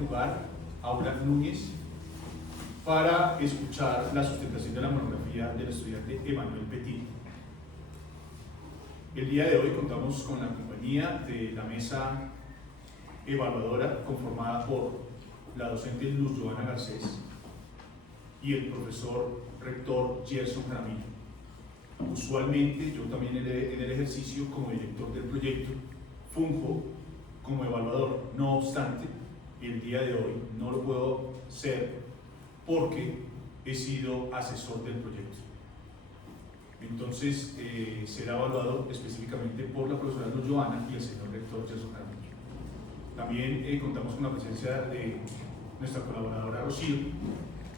lugar a Olaf Núñez para escuchar la sustentación de la monografía del estudiante Emmanuel Petit. El día de hoy contamos con la compañía de la mesa evaluadora conformada por la docente Luz Joana Garcés y el profesor rector Gerson Jaramillo. Usualmente yo también en el ejercicio como director del proyecto funjo como evaluador. No obstante, el día de hoy no lo puedo ser porque he sido asesor del proyecto. Entonces será evaluado específicamente por la profesora Luz Joana y el señor rector Gerson Jaramillo. También contamos con la presencia de nuestra colaboradora Rocío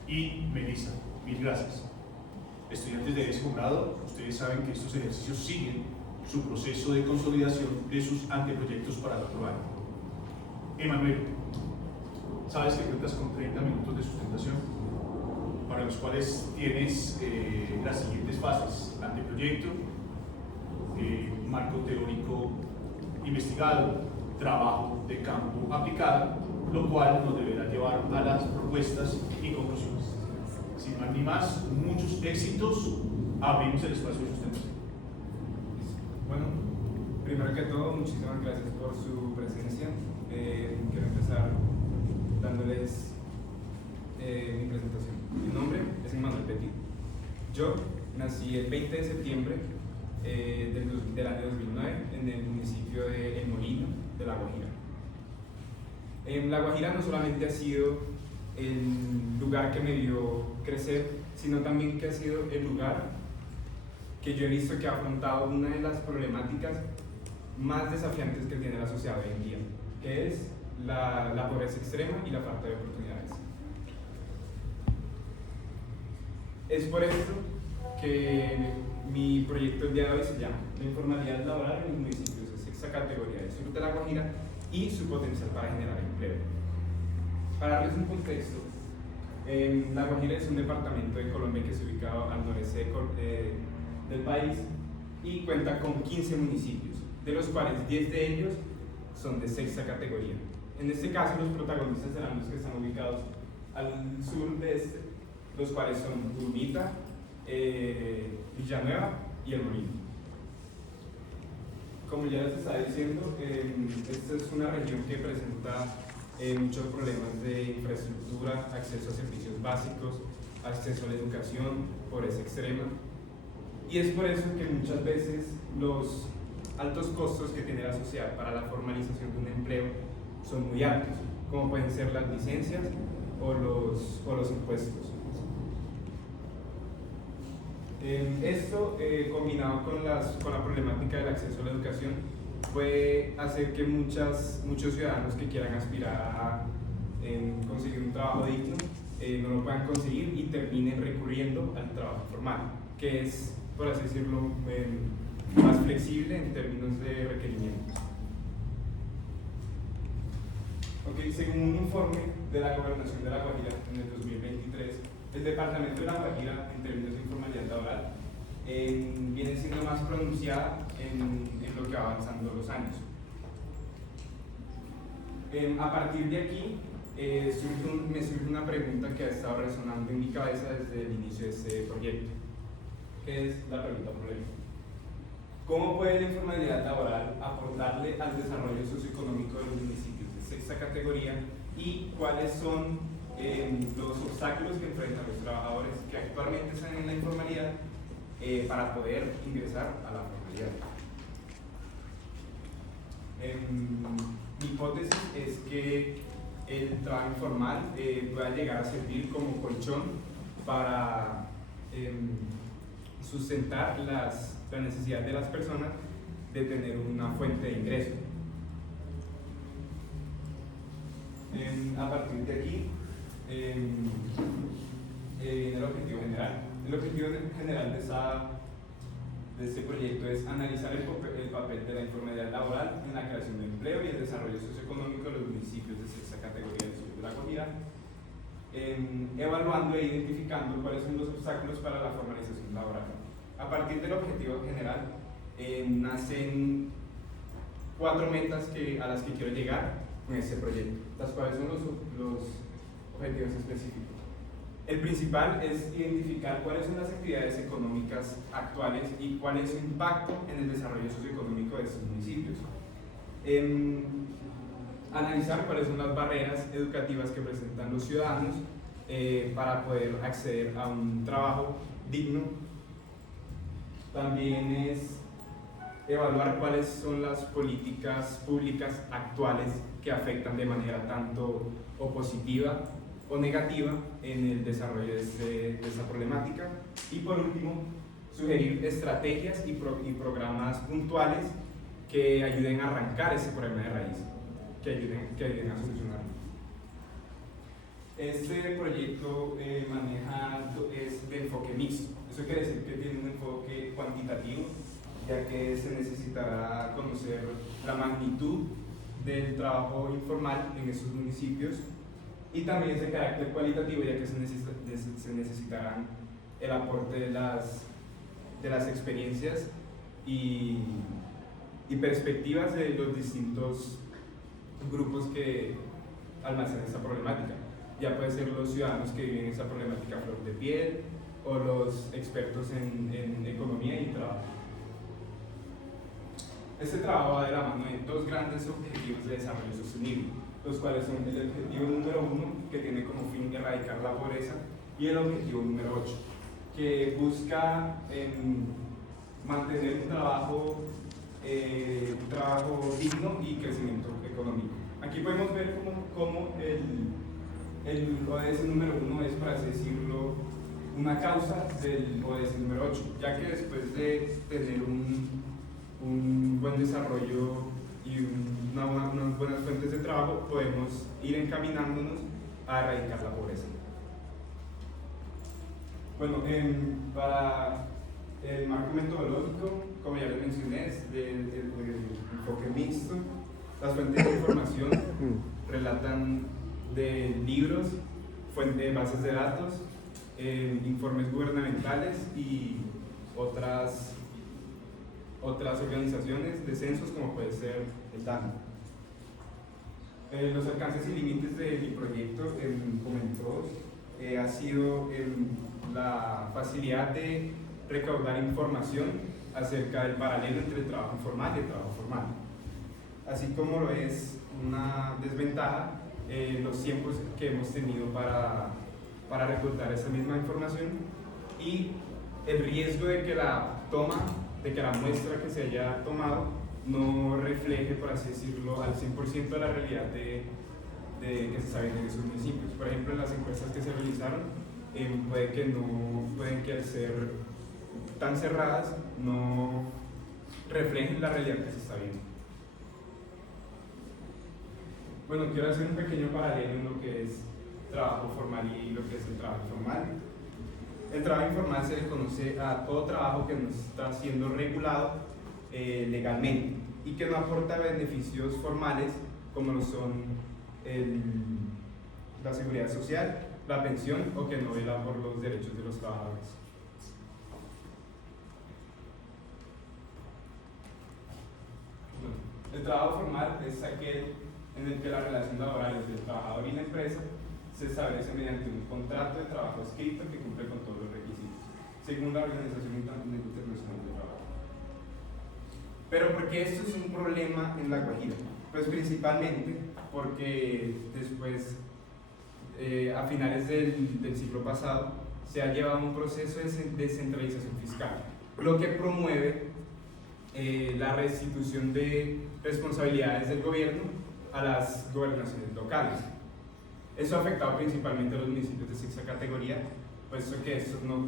y Melissa. Mil gracias. Estudiantes de décimo grado, ustedes saben que estos ejercicios siguen su proceso de consolidación de sus anteproyectos para el otro año. Emanuel, sabes que cuentas con 30 minutos de sustentación, para los cuales tienes las siguientes fases: anteproyecto, marco teórico investigado, trabajo de campo aplicado, lo cual nos deberá llevar a las propuestas y conclusiones. Sin más ni más, muchos éxitos, abrimos el espacio de sustentación. Bueno, primero que todo, muchísimas gracias por su presencia. Quiero empezar dándoles mi presentación. Mi nombre es Emmanuel Petit. Yo nací el 20 de septiembre del año 2009 en el municipio de El Molino, de La Guajira. La Guajira no solamente ha sido el lugar que me vio crecer, sino también que ha sido el lugar que yo he visto que ha afrontado una de las problemáticas más desafiantes que tiene la sociedad hoy en día, que es la pobreza extrema y la falta de oportunidades. Es por esto que mi proyecto el día de hoy se llama La informalidad laboral en los municipios de sexta categoría del sur de La Guajira y su potencial para generar empleo. Para darles un contexto, La Guajira es un departamento de Colombia que se ubica al noreste del país y cuenta con 15 municipios, de los cuales 10 de ellos son de sexta categoría. En este caso, los protagonistas serán los que están ubicados al sur de este, los cuales son Urbita, Villanueva y El Molino. Como ya les estaba diciendo, esta es una región que presenta muchos problemas de infraestructura, acceso a servicios básicos, acceso a la educación, pobreza extrema. Y es por eso que muchas veces los altos costos que tiene la sociedad para la formalización de un empleo son muy altos, como pueden ser las licencias o los impuestos. Esto, combinado con la problemática del acceso a la educación, puede hacer que muchos ciudadanos que quieran aspirar a conseguir un trabajo digno no lo puedan conseguir y terminen recurriendo al trabajo formal, que es, por así decirlo, más flexible en términos de requerimientos. Según un informe de la Gobernación de La Guajira en el 2023, el departamento de La Guajira, en términos de informalidad laboral, viene siendo más pronunciada en lo que va avanzando los años. A partir de aquí, me surge una pregunta que ha estado resonando en mi cabeza desde el inicio de este proyecto, que es la pregunta problema. ¿Cómo puede la informalidad laboral aportarle al desarrollo socioeconómico de los municipios de sexta categoría y cuáles son los obstáculos que enfrentan los trabajadores que actualmente están en la informalidad para poder ingresar a la formalidad? Mi hipótesis es que el trabajo informal pueda llegar a servir como colchón para sustentar la necesidad de las personas de tener una fuente de ingreso. A partir de aquí viene el objetivo general. El objetivo general de este proyecto es analizar el papel de la informalidad laboral en la creación de empleo y el desarrollo socioeconómico de los municipios de sexta categoría del sur de La Guajira, evaluando e identificando cuáles son los obstáculos para la formalización laboral. A partir del objetivo general nacen 4 metas a las que quiero llegar en este proyecto. ¿Cuáles son los objetivos específicos? El principal es identificar cuáles son las actividades económicas actuales y cuál es su impacto en el desarrollo socioeconómico de estos municipios. Analizar cuáles son las barreras educativas que presentan los ciudadanos para poder acceder a un trabajo digno. También es evaluar cuáles son las políticas públicas actuales que afectan de manera tanto o positiva o negativa en el desarrollo de esta problemática. Y por último, sugerir estrategias y programas puntuales que ayuden a arrancar ese problema de raíz, que ayuden a solucionarlo. Este proyecto es de enfoque mixto. Eso quiere decir que tiene un enfoque cuantitativo, ya que se necesitará conocer la magnitud del trabajo informal en esos municipios, y también es de carácter cualitativo, ya que se necesitarán el aporte de las experiencias y perspectivas de los distintos grupos que almacenan esta problemática. Ya puede ser los ciudadanos que viven esa problemática a flor de piel o los expertos en economía y trabajo. Este trabajo va de la mano de dos grandes objetivos de desarrollo sostenible, los cuales son el objetivo número 1, que tiene como fin erradicar la pobreza, y el objetivo número 8, que busca mantener un trabajo digno y crecimiento económico. Aquí podemos ver cómo el ODS número 1 es, por así decirlo, una causa del ODS número 8, ya que después de tener un buen desarrollo y unas buenas fuentes de trabajo, podemos ir encaminándonos a erradicar la pobreza. Bueno, para el marco metodológico, como ya les mencioné, es del enfoque mixto. Las fuentes de información relatan de libros, bases de datos, informes gubernamentales y otras organizaciones de censos, como puede ser el DANE. Los alcances y límites de mi proyecto, como en todos, ha sido la facilidad de recaudar información acerca del paralelo entre el trabajo informal y el trabajo formal. Así como lo es una desventaja los tiempos que hemos tenido para reclutar esa misma información, y el riesgo de que la muestra que se haya tomado no refleje, por así decirlo, al 100% de la realidad que se sabe en esos municipios. Por ejemplo, en las encuestas que se realizaron, pueden que al ser tan cerradas no reflejen la realidad que se está viendo. Bueno, quiero hacer un pequeño paralelo en lo que es trabajo formal y lo que es el trabajo informal. El trabajo informal se le conoce a todo trabajo que no está siendo regulado legalmente y que no aporta beneficios formales, como lo son la seguridad social, la pensión, o que no vela por los derechos de los trabajadores. Bueno, el trabajo formal es aquel en el que la relación laboral entre el trabajador y la empresa se establece mediante un contrato de trabajo escrito que cumple con todos los requisitos, según la Organización Internacional del Trabajo. Pero ¿por qué esto es un problema en La Guajira? Pues principalmente porque después, a finales del siglo pasado, se ha llevado un proceso de descentralización fiscal, lo que promueve la restitución de responsabilidades del gobierno a las gobernaciones locales. Eso ha afectado principalmente a los municipios de sexta categoría, puesto que estos no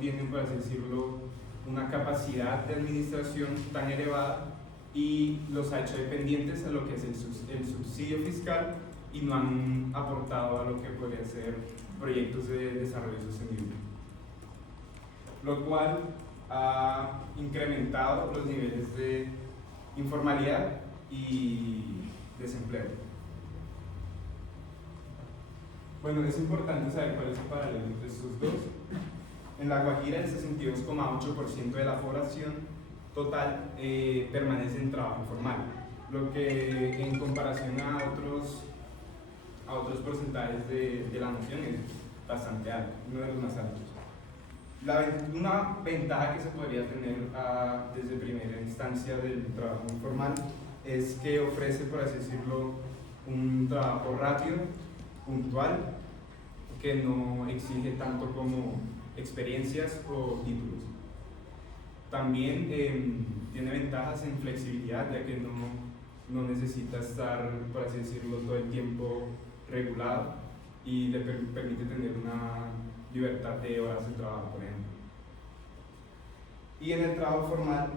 tienen, por así decirlo, una capacidad de administración tan elevada, y los ha hecho dependientes a lo que es el subsidio fiscal, y no han aportado a lo que podrían ser proyectos de desarrollo sostenible, lo cual ha incrementado los niveles de informalidad y desempleo. Bueno, es importante saber cuál es el paralelo entre estos dos. En La Guajira, el 62,8% de la población total permanece en trabajo informal, lo que en comparación a otros porcentajes de la nación es bastante alto, uno de los más altos. Una ventaja que se podría tener desde primera instancia del trabajo informal es que ofrece, por así decirlo, un trabajo rápido, puntual, que no exige tanto como experiencias o títulos. También tiene ventajas en flexibilidad, ya que no necesita estar, por así decirlo, todo el tiempo regulado y le permite tener una libertad de horas de trabajo, por ejemplo. Y en el trabajo formal,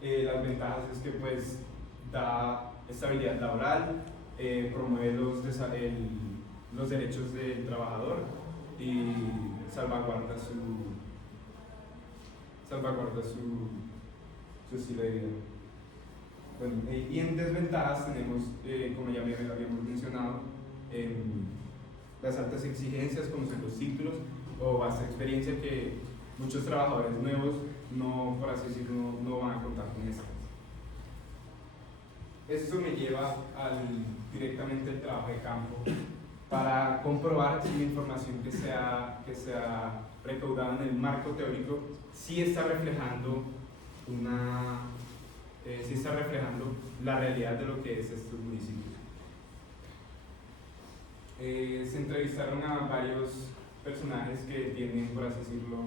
las ventajas es que pues da estabilidad laboral, promueve los derechos del trabajador y salvaguarda su estilo de vida. Bueno, y en desventajas tenemos, como ya habíamos mencionado, las altas exigencias como son los títulos o vasta experiencia que muchos trabajadores nuevos no, por así decirlo, no van a contar con estas. Esto me lleva directamente al trabajo de campo para comprobar si la información que se ha recaudado en el marco teórico sí está reflejando la realidad de lo que es estos municipios. Se entrevistaron a varios personajes que tienen, por así decirlo,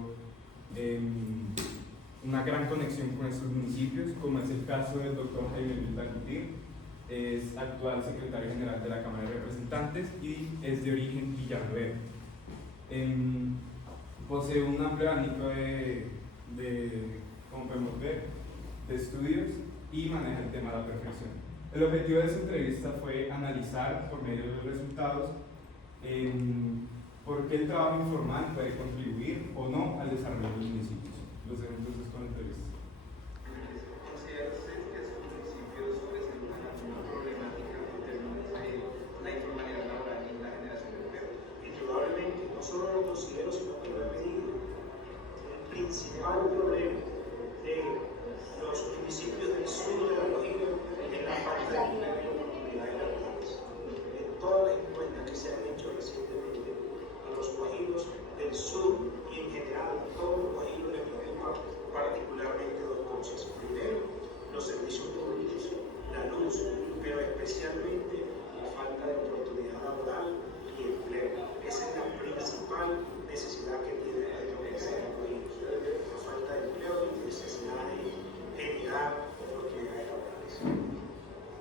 una gran conexión con estos municipios, como es el caso del doctor Jaime Villalcutir, es actual secretario general de la Cámara de Representantes y es de origen villanueva. Posee un amplio abanico como podemos ver, de estudios y maneja el tema a la perfección. El objetivo de esta entrevista fue analizar, por medio de los resultados, por qué el trabajo informal puede contribuir o no al desarrollo de los municipios. Los dejo entonces con la entrevista. ¿Considera usted que sus municipios presentan alguna problemática en términos de la informalidad laboral y la generación de empleo? Indudablemente, no solo lo considero, sino que lo he medido. El principal problema de los municipios del sur de la Guajira es la falta de empleo y oportunidades laborales. En todas las encuestas que se han hecho recientemente a los guajiros del sur y en general a todos los guajiros les preocupa particularmente dos cosas. Primero, los servicios públicos, la luz, pero especialmente la falta de oportunidad laboral y empleo. Esa es la principal necesidad que tiene nuestro país. La falta de empleo y necesidad de generar oportunidades laborales.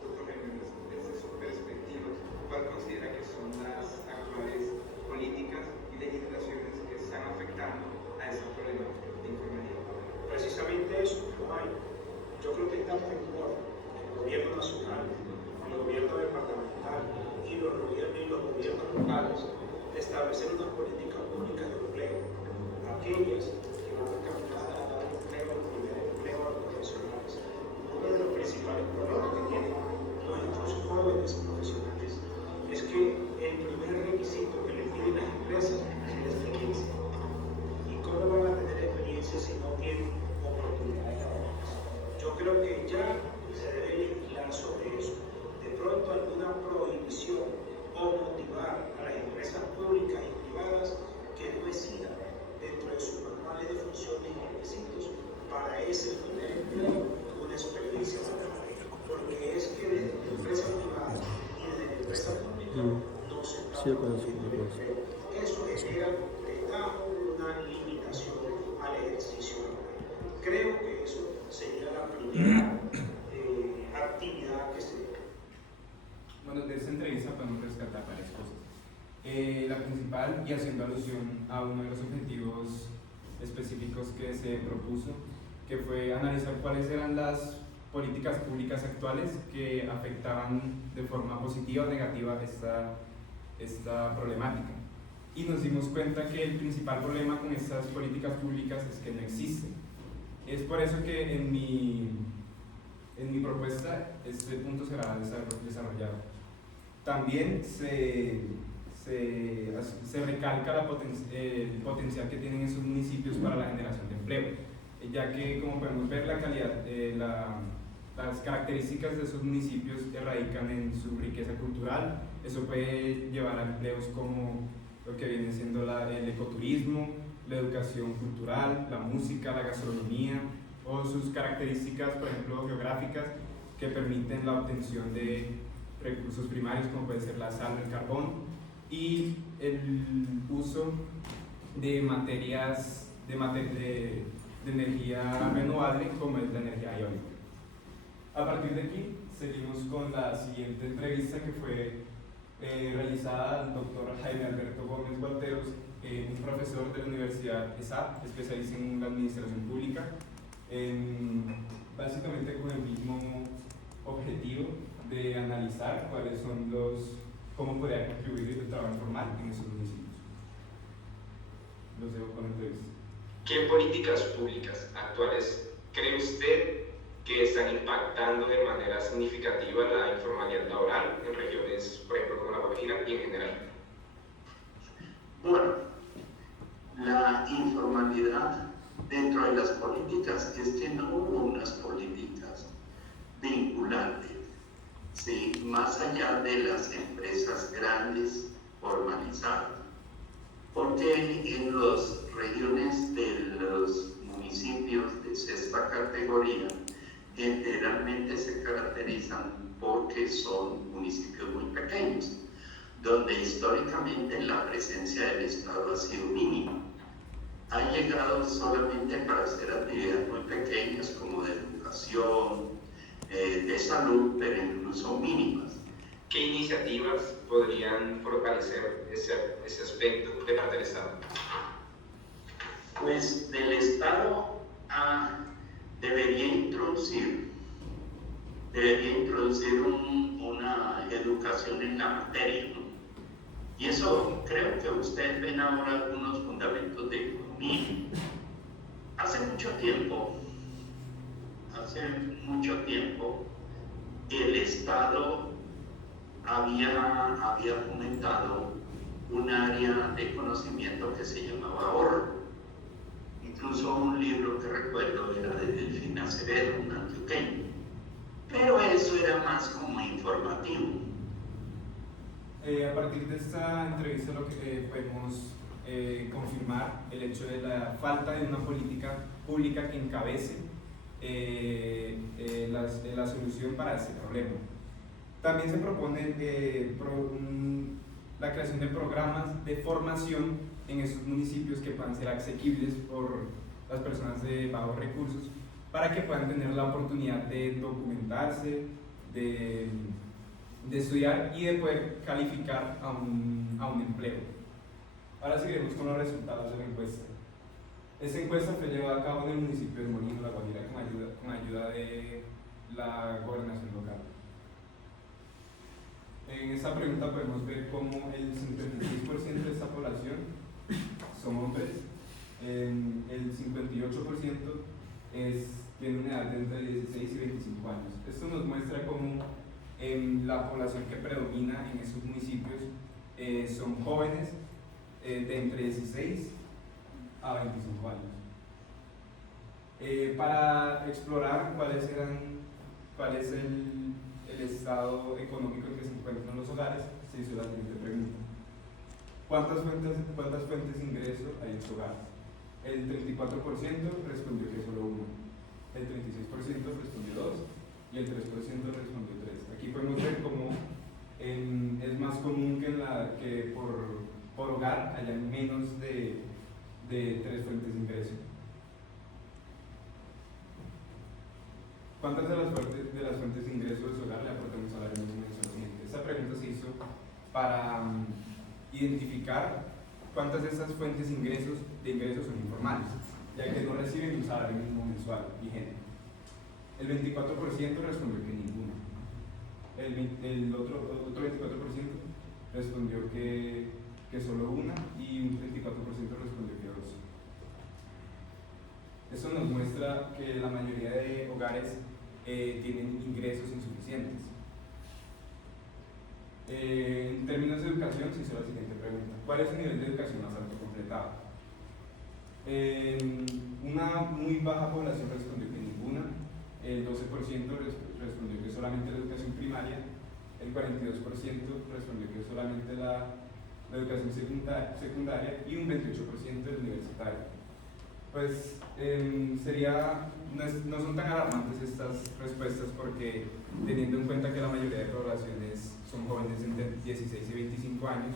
Doctor Jiménez, desde su perspectiva, ¿cuál considera que son las actuales políticas y legislaciones que están afectando a esa problemática de informalidad laboral? Precisamente eso, no hay. Yo creo que estamos en el gobierno nacional, el gobierno departamental y los gobiernos locales de establecer unas políticas públicas de empleo, aquellas que van encaminadas a dar empleo, el primer empleo a los profesionales. Uno de los principales problemas que tienen nuestros jóvenes profesionales es que el primer requisito que le piden las empresas es la experiencia. ¿Y cómo van a tener experiencia si no tienen oportunidades laborales? Yo creo que ya se debe legislar sobre eso. De pronto alguna prohibición o motivar a las empresas públicas y privadas que no exijan dentro de sus manuales de funciones y requisitos para ese primer empleo una experiencia laboral. Porque es que desde la empresa privada y desde la empresa pública no se está promoviendo el empleo. Eso genera de tajo una limitación al ejercicio laboral. Creo que eso sería la primera actividad que se debe. Bueno, de esta entrevista podemos rescatar varias cosas. La principal, y haciendo alusión a uno de los objetivos específicos que se propuso, que fue analizar cuáles eran las políticas públicas actuales que afectaban de forma positiva o negativa esta problemática. Y nos dimos cuenta que el principal problema con estas políticas públicas es que no existen. Es por eso que en mi propuesta este punto será desarrollado. También se recalca el potencial que tienen esos municipios para la generación de empleo, ya que, como podemos ver, las características de esos municipios radican en su riqueza cultural. Eso puede llevar a empleos como lo que viene siendo el ecoturismo, la educación cultural, la música, la gastronomía, o sus características, por ejemplo, geográficas, que permiten la obtención de recursos primarios como puede ser la sal, el carbón, y el uso de materias de energía renovable como es la energía eólica. A partir de aquí seguimos con la siguiente entrevista, que fue realizada al doctor Jaime Alberto Gómez Gualteros, un profesor de la Universidad ESAP, especialista en la administración pública, básicamente con el mismo objetivo de analizar cómo podría contribuir el trabajo informal en esos municipios. Los dejo con la entrevista. ¿Qué políticas públicas actuales cree usted que están impactando de manera significativa la informalidad laboral en regiones, por ejemplo, como La Guajira y en general? Bueno, la informalidad dentro de las políticas es que no hubo unas políticas vinculantes, ¿sí? Más allá de las empresas grandes formalizadas, porque en las regiones de los municipios de sexta categoría generalmente se caracterizan porque son municipios muy pequeños, donde históricamente la presencia del Estado ha sido mínima. Ha llegado solamente para hacer actividades muy pequeñas como de educación, de salud, pero incluso mínimas. ¿Qué iniciativas podrían fortalecer ese aspecto de parte del Estado? Pues del Estado debería introducir una educación en la materia, ¿no? Y eso creo que ustedes ven ahora algunos fundamentos de economía. Hace mucho tiempo, el Estado había fomentado un área de conocimiento que se llamaba ahorro. Incluso un libro que recuerdo era de Delfina Acevedo, un antioqueño. Pero eso era más como informativo. A partir de esta entrevista lo que podemos confirmar el hecho de la falta de una política pública que encabece la solución para este problema. También se propone la creación de programas de formación en esos municipios que puedan ser asequibles por las personas de bajos recursos, para que puedan tener la oportunidad de documentarse, de estudiar y de poder calificar a un empleo. Ahora seguiremos con los resultados de la encuesta. Esta encuesta fue llevada a cabo en el municipio de Molino, La Guajira, con ayuda de la gobernación local. En esta pregunta podemos ver cómo el 56% de esta población son hombres, el 58% tiene una edad de entre 16 y 25 años. Esto nos muestra cómo la población que predomina en estos municipios son jóvenes de entre 16 a 25 años. Para explorar cuál es el estado económico en que se encuentran los hogares, se hizo la siguiente pregunta: ¿Cuántas fuentes de ingreso hay en su hogar? El 34% respondió que solo uno, el 36% respondió dos y el 3% respondió tres. Aquí podemos ver cómo es más común que por hogar haya menos de 3 fuentes de ingreso. ¿Cuántas de las fuentes de ingreso de su hogar le aportan un salario mínimo mensualmente? Esta pregunta se hizo para identificar cuántas de esas fuentes de ingresos son informales, ya que no reciben un salario mínimo mensual vigente. El 24% respondió que ninguna. El otro 24% respondió que solo una, y un 34% respondió que dos. Eso nos muestra que la mayoría de hogares tienen ingresos insuficientes. En términos de educación, se hizo la siguiente pregunta: ¿cuál es el nivel de educación más alto completado? Una muy baja población respondió que ninguna, el 12% respondió que solamente la educación primaria, el 42% respondió que solamente la educación secundaria y un 28% el universitario. Pues no son tan alarmantes estas respuestas porque teniendo en cuenta que la mayoría de poblaciones son jóvenes entre 16 y 25 años,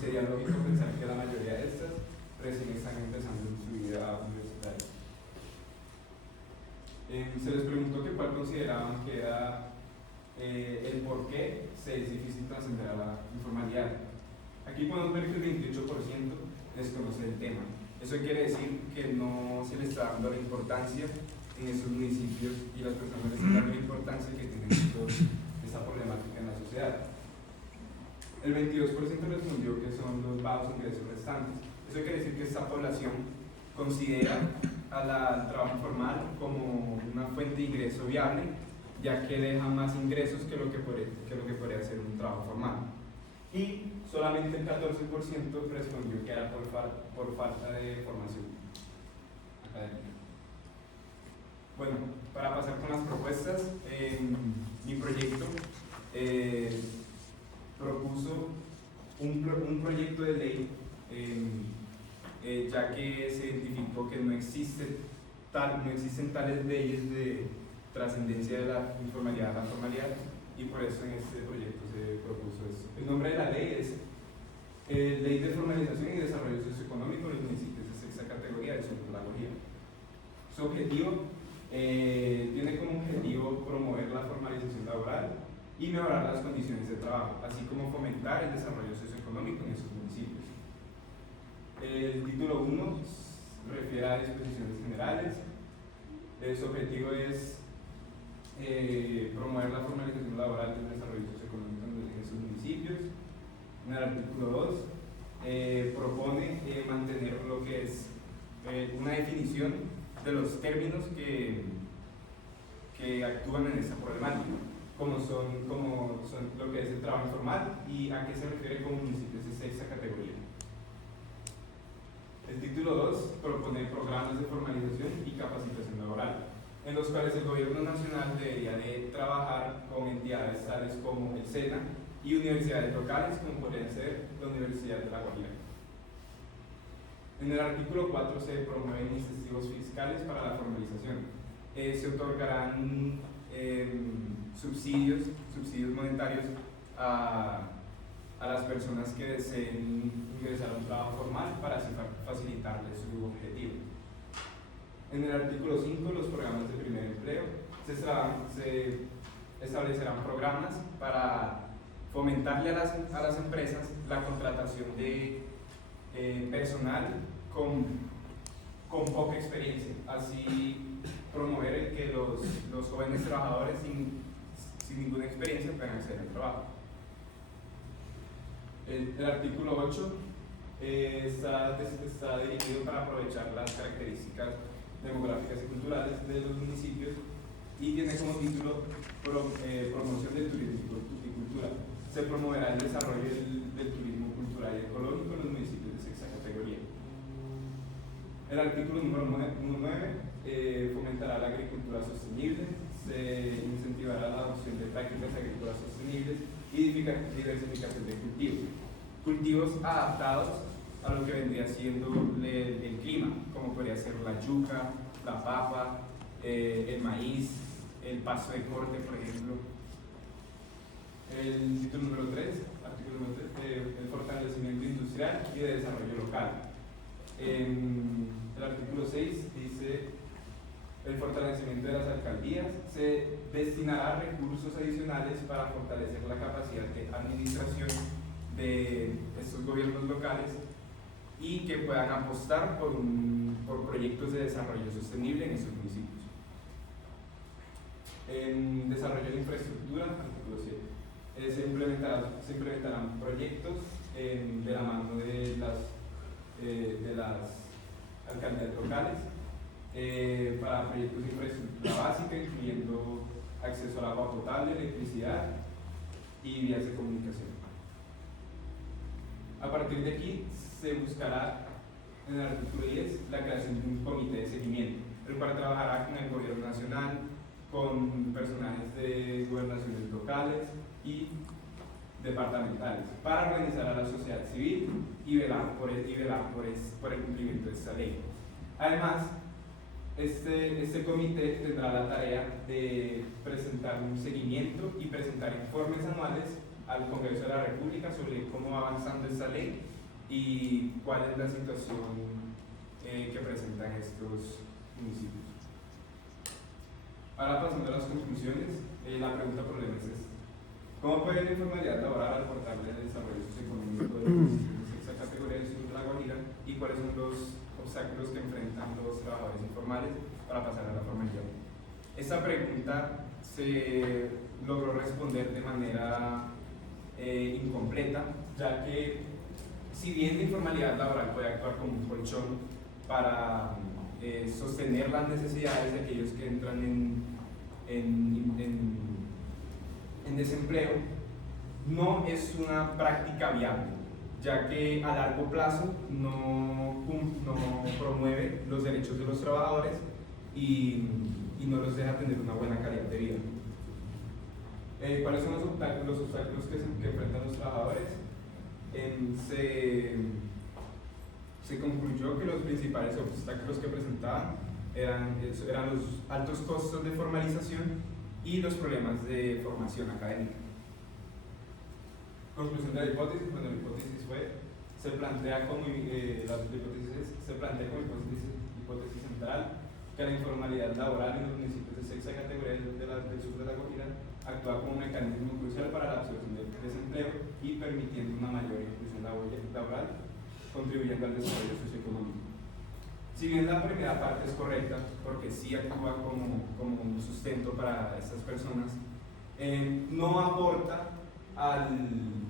sería lógico pensar que la mayoría de estas recién están empezando su vida universitaria. Se les preguntó que cuál consideraban que era el por qué se es difícil trascender a la informalidad. Aquí podemos ver que el 28% desconoce el tema. Eso quiere decir que no se le está dando la importancia en esos municipios y las personas les están dando la importancia que tienen esta problemática en la sociedad. El 22% respondió que son los bajos ingresos restantes. Eso quiere decir que esta población considera al trabajo informal como una fuente de ingreso viable, ya que deja más ingresos que lo que podría hacer un trabajo formal. Y solamente el 14% respondió que era por falta de formación académica. Bueno, para pasar con las propuestas, mi proyecto propuso un proyecto de ley, ya que se identificó que no existen tales leyes de trascendencia de la informalidad a la formalidad, y por eso en este proyecto se propuso eso. El nombre de la ley es Ley de Formalización y Desarrollo Socioeconómico de los Municipios de Sexta Categoría del Sur de la Guajira. Su objetivo tiene como objetivo promover la formalización laboral y mejorar las condiciones de trabajo, así como fomentar el desarrollo socioeconómico en esos municipios. El título 1 refiere a disposiciones generales. Su objetivo es promover la formalización laboral y el desarrollo socioeconómico en esos municipios. En el artículo 2 propone mantener lo que es una definición de los términos que actúan en esta problemática, como son lo que es el trabajo informal y a qué se refiere con municipios de sexta categoría. El título 2 propone programas de formalización y capacitación laboral, en los cuales el gobierno nacional debería de trabajar con entidades tales como el SENA y universidades locales como podría ser la Universidad de La Guajira. En el artículo 4 se promueven incentivos fiscales para la formalización. Se otorgarán subsidios monetarios a las personas que deseen ingresar a un trabajo formal para así facilitarles su objetivo. En el artículo 5, los programas de primer empleo, se establecerán programas para fomentarle a las empresas la contratación de personal con poca experiencia, así promover el que los jóvenes trabajadores sin ninguna experiencia puedan acceder al trabajo. El artículo 8 está dirigido para aprovechar las características demográficas y culturales de los municipios y tiene como título promoción del turismo y cultura. Se promoverá el desarrollo del turismo cultural y ecológico en los municipios de sexta categoría. El artículo número 9 fomentará la agricultura sostenible, se incentivará la adopción de prácticas agrícolas sostenibles y diversificación de cultivos adaptados a lo que vendría siendo el clima, como podría ser la yuca, la papa, el maíz, el paso de corte, por ejemplo. El título número 3, artículo número 3, el fortalecimiento industrial y de desarrollo local. El artículo 6 dice: el fortalecimiento de las alcaldías, se destinará recursos adicionales para fortalecer la capacidad de administración de estos gobiernos locales y que puedan apostar por proyectos de desarrollo sostenible en esos municipios. En desarrollo de infraestructura, artículo 7, se implementarán proyectos de la mano de las alcaldías locales para proyectos de infraestructura básica, incluyendo acceso al agua potable, electricidad y vías de comunicación. A partir de aquí se buscará en el artículo 10 la creación de un comité de seguimiento, el cual trabajará con el gobierno nacional, con personajes de gobernaciones locales y departamentales para organizar a la sociedad civil y velar por el cumplimiento de esta ley. Además, este comité tendrá la tarea de presentar un seguimiento y presentar informes anuales al Congreso de la República sobre cómo va avanzando esta ley y cuál es la situación que presentan estos municipios. Ahora, pasando a las conclusiones, la pregunta por el mes es: ¿cómo puede la informalidad laboral aportar al desarrollo socioeconómico de los municipios de sexta categoría del sur de La Guajira, y cuáles son los obstáculos que enfrentan los trabajadores informales para pasar a la formalidad? Esta pregunta se logró responder de manera incompleta, ya que si bien la informalidad laboral puede actuar como un colchón para sostener las necesidades de aquellos que entran en desempleo, no es una práctica viable, ya que a largo plazo no promueve los derechos de los trabajadores y no los deja tener una buena calidad de vida. ¿Cuáles son los obstáculos que enfrentan los trabajadores? Se concluyó que los principales obstáculos que presentaban eran los altos costos de formalización y los problemas de formación académica. Conclusión de la hipótesis. Bueno, la hipótesis se plantea como hipótesis central que la informalidad laboral en los municipios de sexta categoría del sur de La Guajira actúa como un mecanismo crucial para la absorción del desempleo y permitiendo una mayor inclusión laboral, contribuyendo al desarrollo socioeconómico. Si bien la primera parte es correcta, porque sí actúa como un sustento para estas personas, no aporta al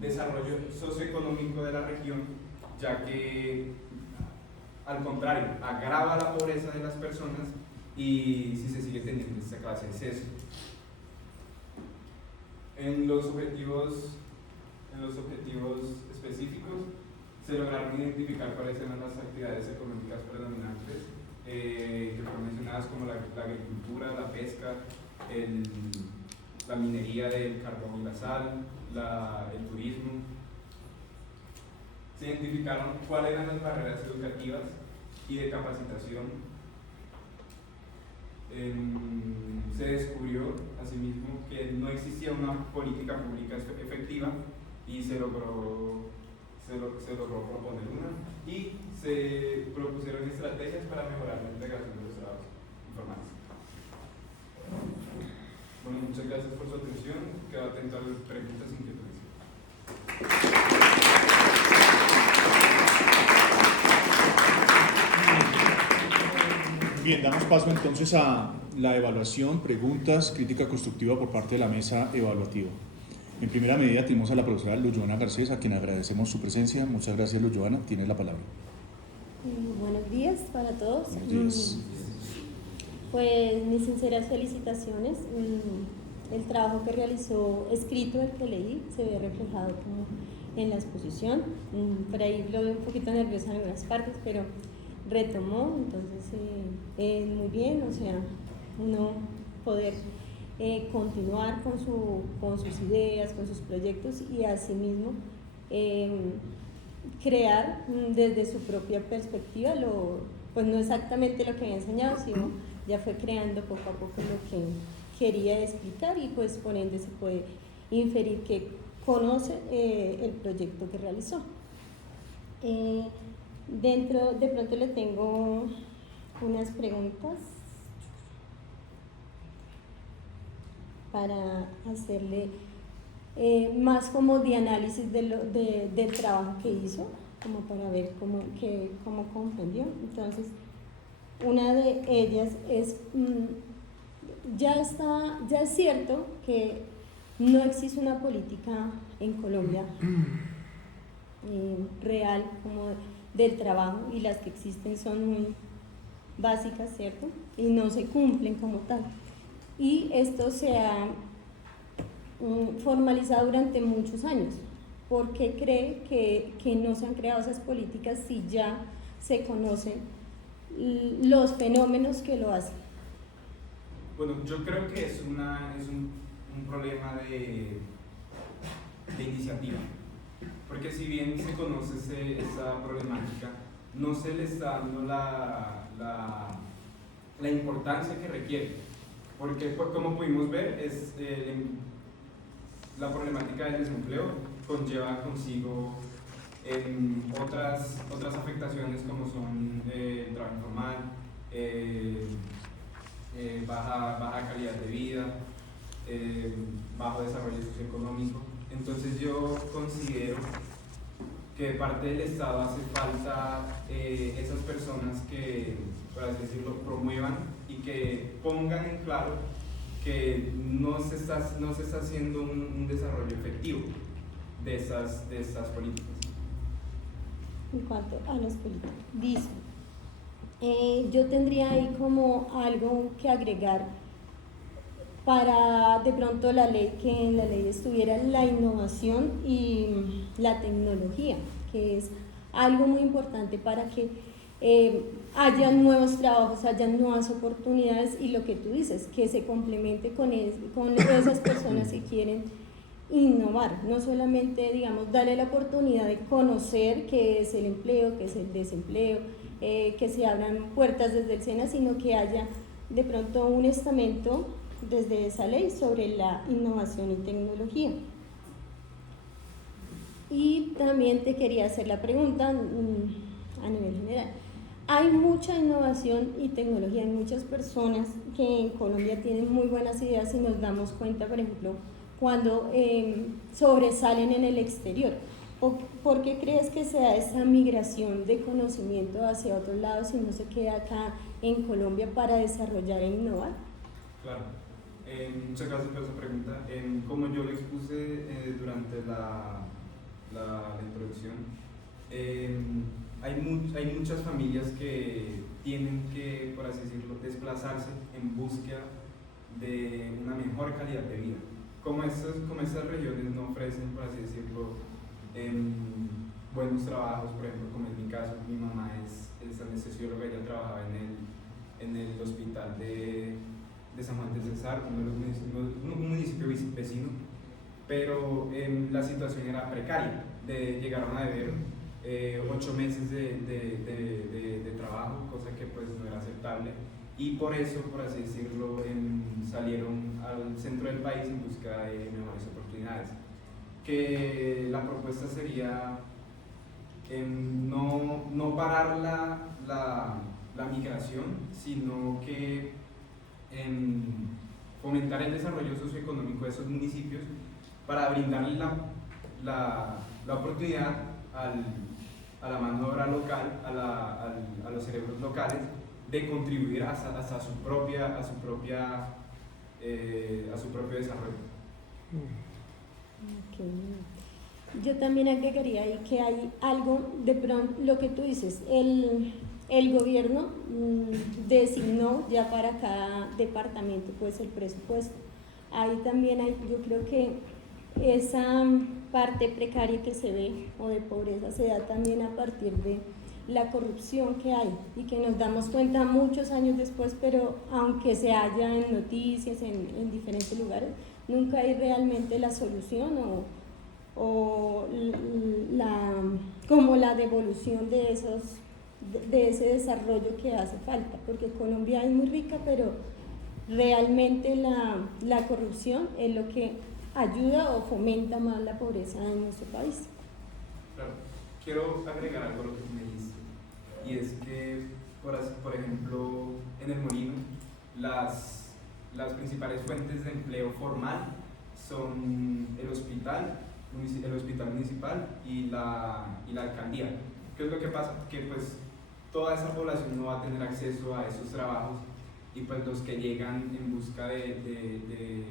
desarrollo socioeconómico de la región, ya que al contrario, agrava la pobreza de las personas y si se sigue teniendo esta clase de exceso. En los objetivos específicos se lograron identificar cuáles eran las actividades económicas predominantes que fueron mencionadas, como la agricultura, la pesca, la minería del carbón y la sal, el turismo. Se identificaron cuáles eran las barreras educativas y de capacitación. Se descubrió asimismo que no existía una política pública efectiva y se logró proponer una, y se propusieron estrategias para mejorar la integración de los trabajos informales. Bueno, muchas gracias por su atención. Quedo atento a las preguntas e inquietudes. Bien, damos paso entonces a la evaluación, preguntas, crítica constructiva por parte de la mesa evaluativa. En primera medida tenemos a la profesora Lujoana Garcés, a quien agradecemos su presencia. Muchas gracias, Lujoana. Tienes la palabra. Buenos días para todos. Buenos días. Pues mis sinceras felicitaciones. El trabajo que realizó escrito, el que leí, se ve reflejado como en la exposición. Por ahí lo veo un poquito nerviosa en algunas partes, pero retomó, entonces muy bien, o sea, uno poder continuar con sus ideas, con sus proyectos y asimismo crear desde su propia perspectiva, pues no exactamente lo que había enseñado, sino ya fue creando poco a poco lo que quería explicar, y pues por ende se puede inferir que conoce el proyecto que realizó. De pronto le tengo unas preguntas para hacerle más como de análisis del trabajo que hizo, como para ver cómo comprendió. Entonces, una de ellas es, ya es cierto que no existe una política en Colombia real como del trabajo, y las que existen son muy básicas, ¿cierto? Y no se cumplen como tal. Y esto se ha formalizado durante muchos años. ¿Por qué cree que no se han creado esas políticas si ya se conocen los fenómenos que lo hacen? Bueno, yo creo que es un problema de iniciativa, porque si bien se conoce esa problemática, no se le está dando la importancia que requiere, porque pues, como pudimos ver, la problemática del desempleo conlleva consigo otras afectaciones como son el trabajo informal, baja calidad de vida, bajo desarrollo socioeconómico. Entonces yo considero que de parte del Estado hace falta esas personas que, por así decirlo, promuevan y que pongan en claro que no se está haciendo un desarrollo efectivo de estas políticas. En cuanto a las políticas, listo. Yo tendría ahí como algo que agregar para de pronto la ley, que en la ley estuviera la innovación y la tecnología, que es algo muy importante para que hayan nuevos trabajos, hayan nuevas oportunidades y lo que tú dices, que se complemente con esas personas que quieren innovar, no solamente, digamos, darle la oportunidad de conocer qué es el empleo, qué es el desempleo, que se abran puertas desde el SENA, sino que haya de pronto un estamento desde esa ley sobre la innovación y tecnología. Y también te quería hacer la pregunta a nivel general. Hay mucha innovación y tecnología, hay muchas personas que en Colombia tienen muy buenas ideas y nos damos cuenta, por ejemplo, cuando sobresalen en el exterior. ¿Por qué crees que se da esa migración de conocimiento hacia otros lados y no se queda acá en Colombia para desarrollar e innovar? Claro, muchas gracias por esa pregunta. Como yo lo expuse durante la introducción, hay muchas familias que tienen que, por así decirlo, desplazarse en búsqueda de una mejor calidad de vida. Como estas regiones no ofrecen, por así decirlo, buenos trabajos, por ejemplo, como en mi caso, mi mamá es anestesióloga, ella trabajaba en el hospital de San Juan del Cesar, un municipio vecino, pero la situación era precaria, llegaron a deber 8 meses de trabajo, cosa que pues no era aceptable, y por eso, por así decirlo, salieron al centro del país en busca de mejores oportunidades. Que la propuesta sería no parar la migración, sino que fomentar el desarrollo socioeconómico de esos municipios para brindarle la oportunidad a la mano de obra local, a los cerebros locales, de contribuir hasta su propio desarrollo. Okay. Yo también agregaría ahí que hay algo, de pronto, lo que tú dices, el gobierno designó ya para cada departamento pues el presupuesto. Ahí también hay, yo creo que esa parte precaria que se ve o de pobreza se da también a partir de la corrupción que hay y que nos damos cuenta muchos años después, pero aunque se haya en noticias, en diferentes lugares, nunca hay realmente la solución o como la devolución de ese desarrollo que hace falta, porque Colombia es muy rica, pero realmente la corrupción es lo que ayuda o fomenta más la pobreza en nuestro país. Claro, quiero agregar algo a lo que tú me dijiste, y es que, por ejemplo, en el Molino, las principales fuentes de empleo formal son el hospital municipal y la alcaldía. ¿Qué es lo que pasa? Que pues toda esa población no va a tener acceso a esos trabajos y pues los que llegan en busca de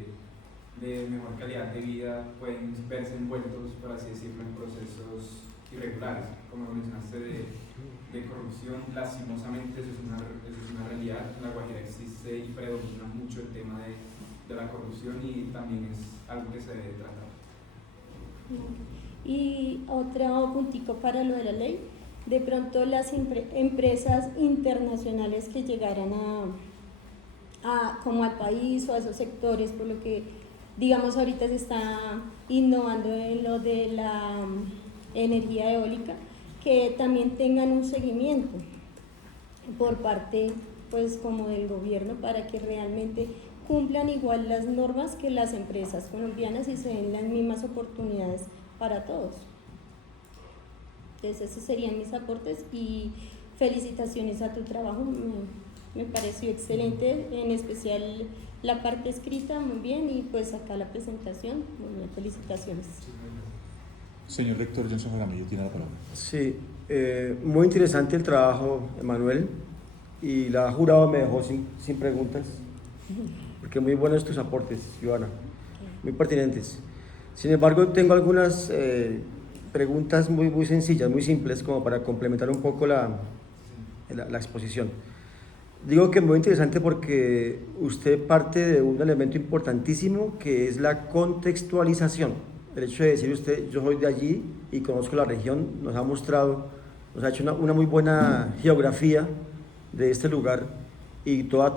mejor calidad de vida pueden verse envueltos, por así decirlo, en procesos irregulares, como lo mencionaste de corrupción. Lastimosamente eso es una realidad. En La Guajira existe y predomina mucho el tema de la corrupción y también es algo que se debe tratar. Y otro puntico para lo de la ley, de pronto las empresas internacionales que llegaran como al país o a esos sectores, por lo que, digamos, ahorita se está innovando en lo de la energía eólica, que también tengan un seguimiento por parte, pues, como del gobierno, para que realmente cumplan igual las normas que las empresas colombianas y se den las mismas oportunidades para todos. Entonces esos serían mis aportes y felicitaciones a tu trabajo, me pareció excelente, en especial la parte escrita, muy bien, y pues acá la presentación, muy bien, felicitaciones. Señor rector Johnson Jaramillo, tiene la palabra. Sí, muy interesante el trabajo, Emanuel, y la jurado me dejó sin preguntas, porque muy buenos tus aportes, Joana, muy pertinentes. Sin embargo, tengo algunas preguntas muy sencillas, muy simples, como para complementar un poco la exposición. Digo que muy interesante porque usted parte de un elemento importantísimo que es la contextualización. El hecho de decir usted, yo soy de allí y conozco la región, nos ha mostrado, nos ha hecho una muy buena geografía de este lugar y toda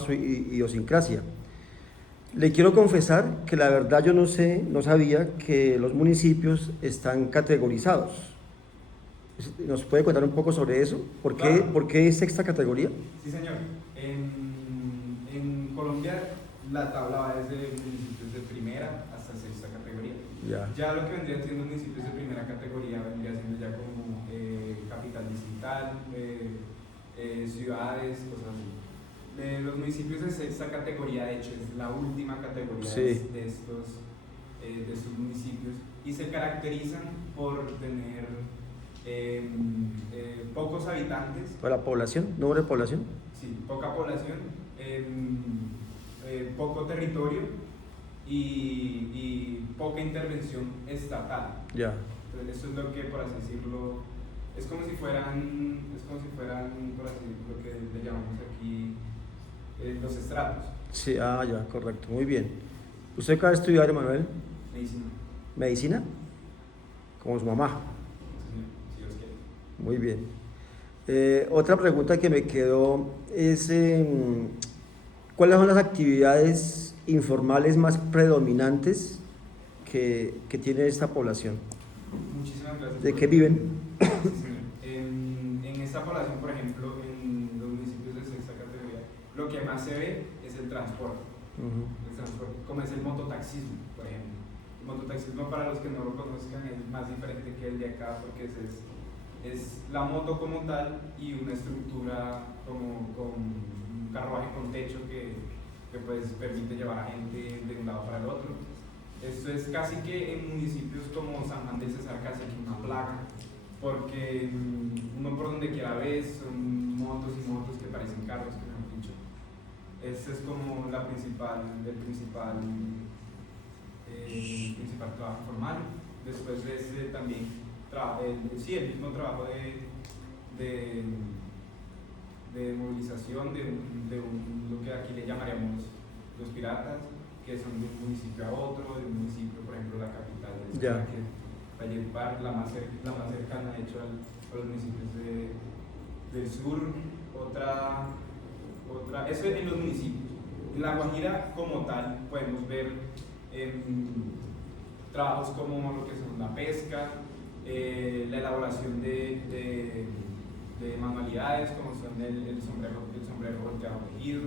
su idiosincrasia. Le quiero confesar que la verdad yo no sabía que los municipios están categorizados. ¿Nos puede contar un poco sobre eso? Claro. ¿Por qué es sexta categoría? Sí, señor. En Colombia la tabla va desde municipios de primera hasta sexta categoría. Ya lo que vendría siendo municipios de primera categoría vendría siendo ya como capital distrital, ciudades, cosas así. Los municipios de sexta categoría, de hecho, es la última categoría Sí. de estos municipios y se caracterizan por tener pocos habitantes. ¿Para la población? ¿Número de población? Sí, poca población, poco territorio y poca intervención estatal. Ya. Entonces eso es lo que, por así decirlo, es como si fueran, por así decirlo, lo que le llamamos aquí los estratos. Sí, ya, correcto, muy bien. ¿Usted acaba de estudiar, Emanuel? Medicina. ¿Medicina? Como su mamá. Si Dios quiere. Muy bien. Otra pregunta que me quedó es, ¿cuáles son las actividades informales más predominantes que tiene esta población? Muchísimas gracias. ¿De qué viven? Sí, señor. En esta población, por ejemplo, en los municipios de sexta categoría, lo que más se ve es el transporte. El transporte, como es el mototaxismo, por ejemplo. El mototaxismo, para los que no lo conozcan, es más diferente que el de acá porque es la moto como tal y una estructura como con un carruaje con techo que pues permite llevar a gente de un lado para el otro. Esto es casi que en municipios como San Juan del Cesar, casi que una plaga, porque uno por donde quiera ves son motos y motos que parecen carros, que mejor dicho. Este es como el principal trabajo formal. Después de este también el mismo trabajo de movilización de lo que aquí le llamaríamos los piratas, que son de un municipio a otro, de un municipio, por ejemplo, la capital de que Valledupar, la más cercana, de hecho, a los municipios del sur. Eso es en los municipios. En La Guajira, como tal, podemos ver trabajos como lo que son la pesca, la elaboración de manualidades, como son el sombrero volteado tejido,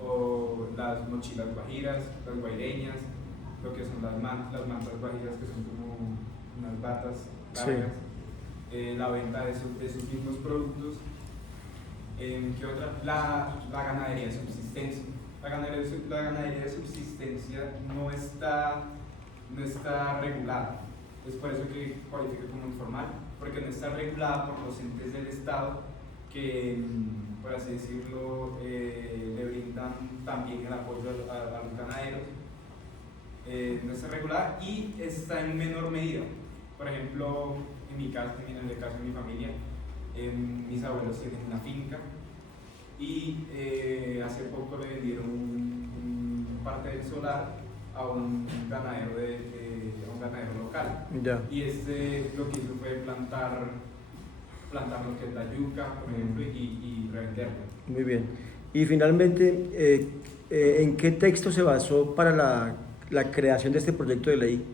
o las mochilas guajiras, las guaireñas, lo que son las mantas guajiras, que son como unas batas largas, la venta de esos mismos productos. ¿Qué otra? La ganadería de subsistencia. La ganadería de subsistencia no está regulada. Es por eso que cualifica como informal, porque no está regulada por los entes del Estado que, por así decirlo, le brindan también el apoyo a los ganaderos. No está regulada y está en menor medida. Por ejemplo, en el caso de mi familia, mis abuelos tienen una finca y hace poco le vendieron parte del solar a un ganadero local. Ya. Y lo que hizo fue plantar lo que es la yuca, por ejemplo, y revenderla. Muy bien. Y finalmente, ¿en qué texto se basó para la creación de este proyecto de ley?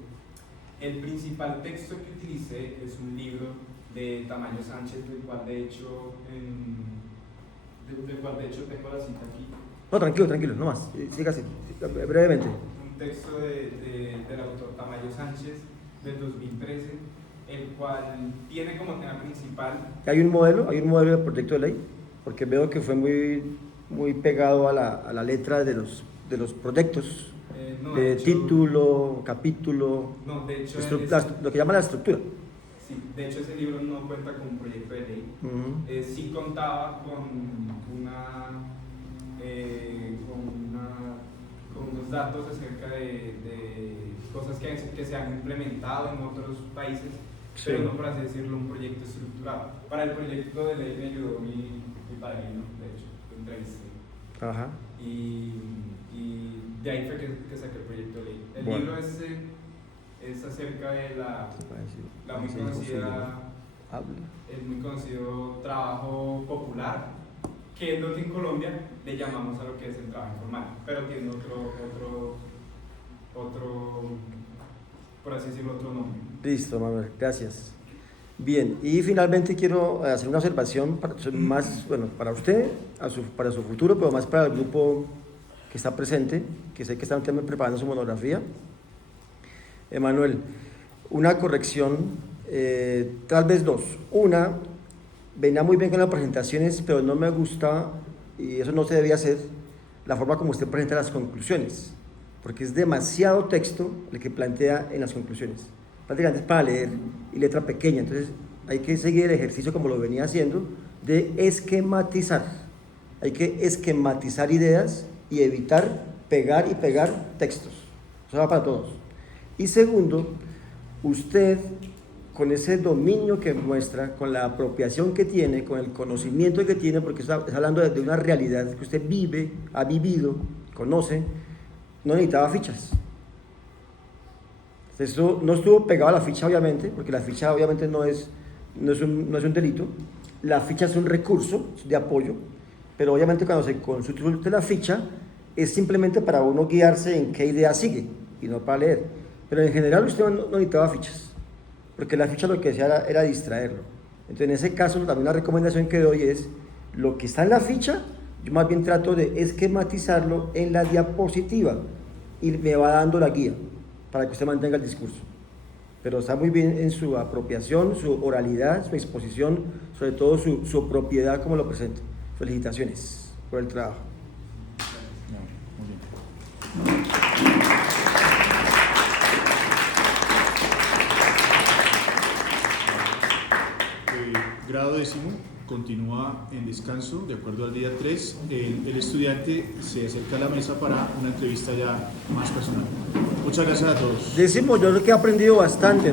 El principal texto que utilicé es un libro de Tamayo Sánchez, del cual de hecho tengo la cita aquí. No, tranquilo, no más. Sígase, brevemente. Un texto del autor Tamayo Sánchez del 2013, el cual tiene como tema principal. ¿Hay un modelo de proyecto de ley? Porque veo que fue muy pegado a la letra de los proyectos, No, de hecho, título, capítulo, No, de hecho, lo que llama la estructura. sí, de hecho ese libro no cuenta con un proyecto de ley. Sí contaba con unos datos acerca de cosas que se han implementado en otros países, Sí. pero no, por así decirlo, un proyecto estructurado. Para el proyecto de ley me ayudó mi padrino, de hecho, lo entrevisté. Ajá. Y de ahí fue que saqué el proyecto de ley. El Bueno. libro es acerca de la muy conocida, el muy conocido trabajo popular, que es lo que en Colombia le llamamos a lo que es el trabajo informal, pero tiene otro por así decirlo, otro nombre. Listo, Manuel, gracias. Bien, y finalmente quiero hacer una observación más, bueno, para usted, para su futuro, pero más para el grupo que está presente, que sé que están también preparando su monografía. Emanuel, una corrección, tal vez dos. Una, venía muy bien con las presentaciones, pero no me gusta, y eso no se debía hacer, la forma como usted presenta las conclusiones, porque es demasiado texto el que plantea en las conclusiones. Prácticamente es para leer y letra pequeña, entonces hay que seguir el ejercicio como lo venía haciendo de esquematizar. Hay que esquematizar ideas y evitar pegar y pegar textos. Eso va para todos. Y segundo, usted con ese dominio que muestra, con la apropiación que tiene, con el conocimiento que tiene, porque está hablando de una realidad que usted vive, ha vivido, conoce, no necesitaba fichas. Esto no estuvo pegado a la ficha, obviamente, porque la ficha obviamente no es un delito. La ficha es un recurso de apoyo, pero obviamente cuando se consulta la ficha es simplemente para uno guiarse en qué idea sigue y no para leer. Pero en general usted no necesitaba fichas, porque la ficha lo que hacía era distraerlo. Entonces en ese caso también la recomendación que doy es lo que está en la ficha, yo más bien trato de esquematizarlo en la diapositiva y me va dando la guía para que usted mantenga el discurso. Pero está muy bien en su apropiación, su oralidad, su exposición, sobre todo su propiedad como lo presenta. Felicitaciones por el trabajo. Muy bien. Grado décimo continúa en descanso de acuerdo al día 3. El estudiante se acerca a la mesa para una entrevista ya más personal. Muchas gracias a todos. Decimos, yo creo que he aprendido bastante, ¿no?